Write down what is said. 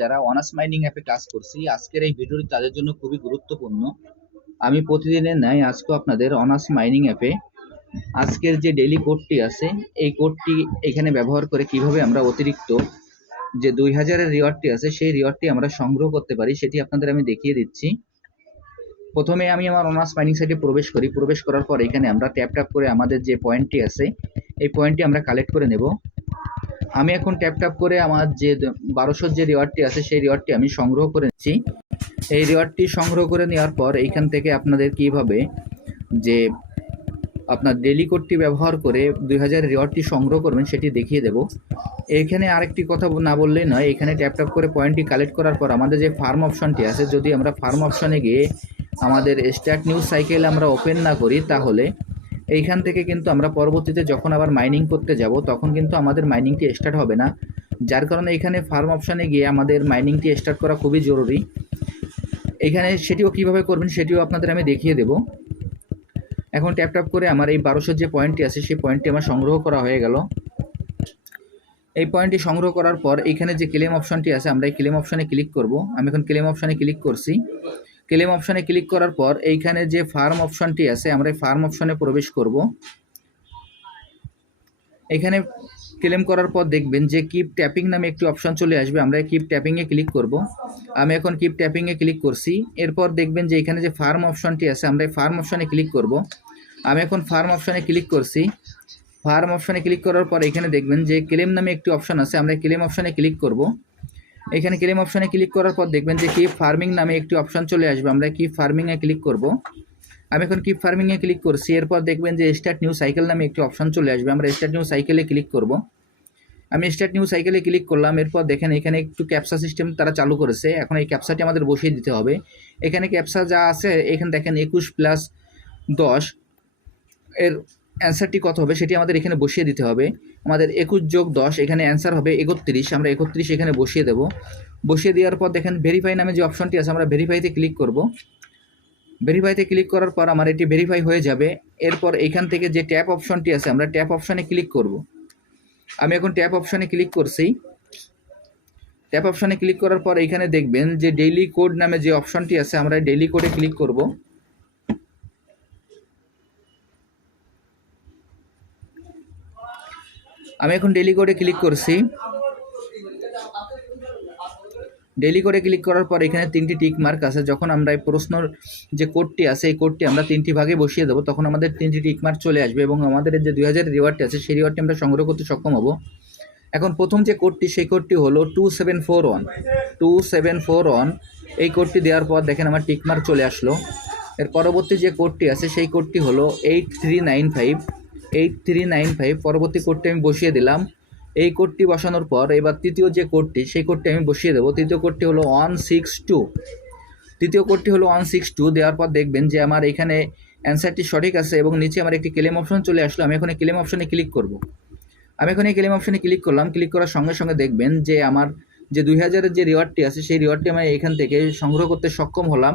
যারা honours mining অ্যাপে কাজ করছি, আজকের এই ভিডিওটি তাদের জন্য খুবই গুরুত্বপূর্ণ। আমি প্রতিদিনের ন্যায় আজকে আপনাদের অনার্স মাইনিং অ্যাপে আজকের যে ডেইলি কোডটি আছে, এই কোডটি এখানে ব্যবহার করে কীভাবে আমরা অতিরিক্ত যে দুই হাজারের রিওয়ার্ডটি আছে, সেই রিওয়ার্ডটি আমরা সংগ্রহ করতে পারি, সেটি আপনাদের আমি দেখিয়ে দিচ্ছি। প্রথমে আমি আমার অনার্স মাইনিং সাইটে প্রবেশ করি। প্রবেশ করার পর এখানে আমরা ট্যাপ ট্যাপ করে আমাদের যে পয়েন্টটি আছে, এই পয়েন্টটি আমরা কালেক্ট করে নেব। আমি এখন ট্যাপ ট্যাপ করে আমার যে বারোশোর যে রিওয়ার্ডটি আছে, সেই রিওয়ার্ডটি আমি সংগ্রহ করে নিচ্ছি। এই রিওয়ার্ডটি সংগ্রহ করে নেওয়ার পর এইখান থেকে আপনাদের কীভাবে যে আপনার ডেলি কোডটি ব্যবহার করে দুই হাজার রিওয়ার্ডটি সংগ্রহ করবেন, সেটি দেখিয়ে দেব। এইখানে আরেকটি কথা না বললেই নয়, এখানে ট্যাপ ট্যাপ করে পয়েন্টটি কালেক্ট করার পর আমাদের যে ফার্ম অপশনটি আছে, যদি আমরা ফার্ম অপশনে গিয়ে আমাদের স্ট্যাট নিউজ সাইকেল আমরা ওপেন না করি, তাহলে এইখান থেকে কিন্তু আমরা পরবর্তীতে যখন আবার মাইনিং করতে যাব, তখন কিন্তু আমাদের মাইনিংটি স্টার্ট হবে না। যার কারণে এখানে ফার্ম অপশানে গিয়ে আমাদের মাইনিংটি স্টার্ট করা খুবই জরুরি। এখানে সেটিও কীভাবে করবেন সেটিও আপনাদের আমি দেখিয়ে দেব। এখন ট্যাপ ট্যাপ করে আমার এই বারোশোর যে পয়েন্টটি আছে, সেই পয়েন্টটি আমার সংগ্রহ করা হয়ে গেল। এই পয়েন্টটি সংগ্রহ করার পর এইখানে যে ক্লেম অপশনটি আছে, আমরা এই ক্লেম অপশানে ক্লিক করব। আমি এখন ক্লেম অপশানে ক্লিক করছি। ক্লেম অপশনে ক্লিক করার পর এইখানে যে ফার্ম অপশনটি আছে, আমরা এই ফার্ম অপশনে প্রবেশ করব। এখানে ক্লেম করার পর দেখবেন যে কিপ ট্যাপিং নামে একটি অপশন চলে আসবে, আমরা কিপ ট্যাপিংয়ে ক্লিক করব। আমি এখন কিপ ট্যাপিংয়ে ক্লিক করছি, এরপর দেখবেন যে এখানে যে ফার্ম অপশনটি আছে, আমরা এই ফার্ম অপশনে ক্লিক করব। আমি এখন ফার্ম অপশনে ক্লিক করছি ফার্ম অপশনে ক্লিক করার পর এখানে দেখবেন যে ক্লেম নামে একটি অপশন আছে, আমরা ক্লেম অপশনে ক্লিক করব। এখানে ক্লেম অপশানে ক্লিক করার পর দেখবেন যে কি ফার্মিং নামে একটি অপশান চলে আসবে। আমরা কি ফার্মিংয়ে ক্লিক করব। আমি এখন কি ফার্মিংয়ে ক্লিক করছি, এরপর দেখবেন যে স্টার্ট নিউ সাইকেল নামে একটি অপশান চলে আসবে। আমরা স্টার্ট নিউ সাইকেলে ক্লিক করব। আমি স্টার্ট নিউ সাইকেলে ক্লিক করলাম, এরপর দেখেন এখানে একটু ক্যাপসা সিস্টেম তারা চালু করেছে। এখন এই ক্যাপসাটি আমাদের বসিয়ে দিতে হবে। এখানে ক্যাপসা যা আছে, এখানে দেখেন একুশ প্লাস দশ। এর অ্যান্সারটি কত হবে সেটি আমাদের এখানে বসিয়ে দিতে হবে। আমাদের একুশ যোগ দশ, এখানে অ্যান্সার হবে একত্রিশ, আমরা একত্রিশ এখানে বসিয়ে দেব। বসিয়ে দেওয়ার পর দেখেন ভেরিফাই নামে যে অপশনটি আছে, আমরা ভেরিফাইতে ক্লিক করব। ভেরিফাইতে ক্লিক করার পর আমার এটি ভেরিফাই হয়ে যাবে। এরপর এইখান থেকে যে ট্যাপ অপশনটি আছে, আমরা ট্যাপ অপশনে ক্লিক করব। আমি এখন ট্যাপ অপশনে ক্লিক করছি। ট্যাপ অপশনে ক্লিক করার পর এখানে দেখবেন যে ডেইলি কোড নামে যে অপশনটি আছে, আমরা ডেইলি কোডে ক্লিক করব। আমি এখন ডেলি কোডে ক্লিক করছি। ডেলি কোডে ক্লিক করার পর এখানে তিনটি টিক মার্ক আছে। যখন আমরা এই প্রশ্নর যে কোডটি আছে, এই কোডটি আমরা তিনটি ভাগে বসিয়ে দেবো, তখন আমাদের তিনটি টিক মার্ক চলে আসবে এবং আমাদের যে দুই হাজার রিওয়ার্ডটি আছে, সেই রিওয়ার্ডটি আমরা সংগ্রহ করতে সক্ষম হব। এখন প্রথম যে কোডটি সেই কোডটি হলো two seven four one two seven four one এই কোডটি দেওয়ার পর দেখেন আমার টিক মার্ক চলে আসলো। এর পরবর্তী যে কোডটি আছে, সেই কোডটি হলো eight three nine five eight three nine five পরবর্তী কোডটি আমি বসিয়ে দিলাম। এই কোডটি বসানোর পর এবার তৃতীয় যে কোডটি সেই কোডটি আমি বসিয়ে দেবো। তৃতীয় কোডটি হলো ওয়ান সিক্স টু তৃতীয় কোডটি হলো ওয়ান সিক্স টু দেওয়ার পর দেখবেন যে আমার এখানে অ্যান্সারটি সঠিক আছে এবং নিচে আমার একটি ক্লেম অপশন চলে আসলো। আমি এখন ক্লেম অপশনে ক্লিক করব। আমি এখানে ক্লেম অপশনে ক্লিক করলাম। ক্লিক করার সঙ্গে সঙ্গে দেখবেন যে আমার যে দুই হাজারের যে রিওয়ার্ডটি আছে, সেই রিওয়ার্ডটি আমি এখান থেকে সংগ্রহ করতে সক্ষম হলাম।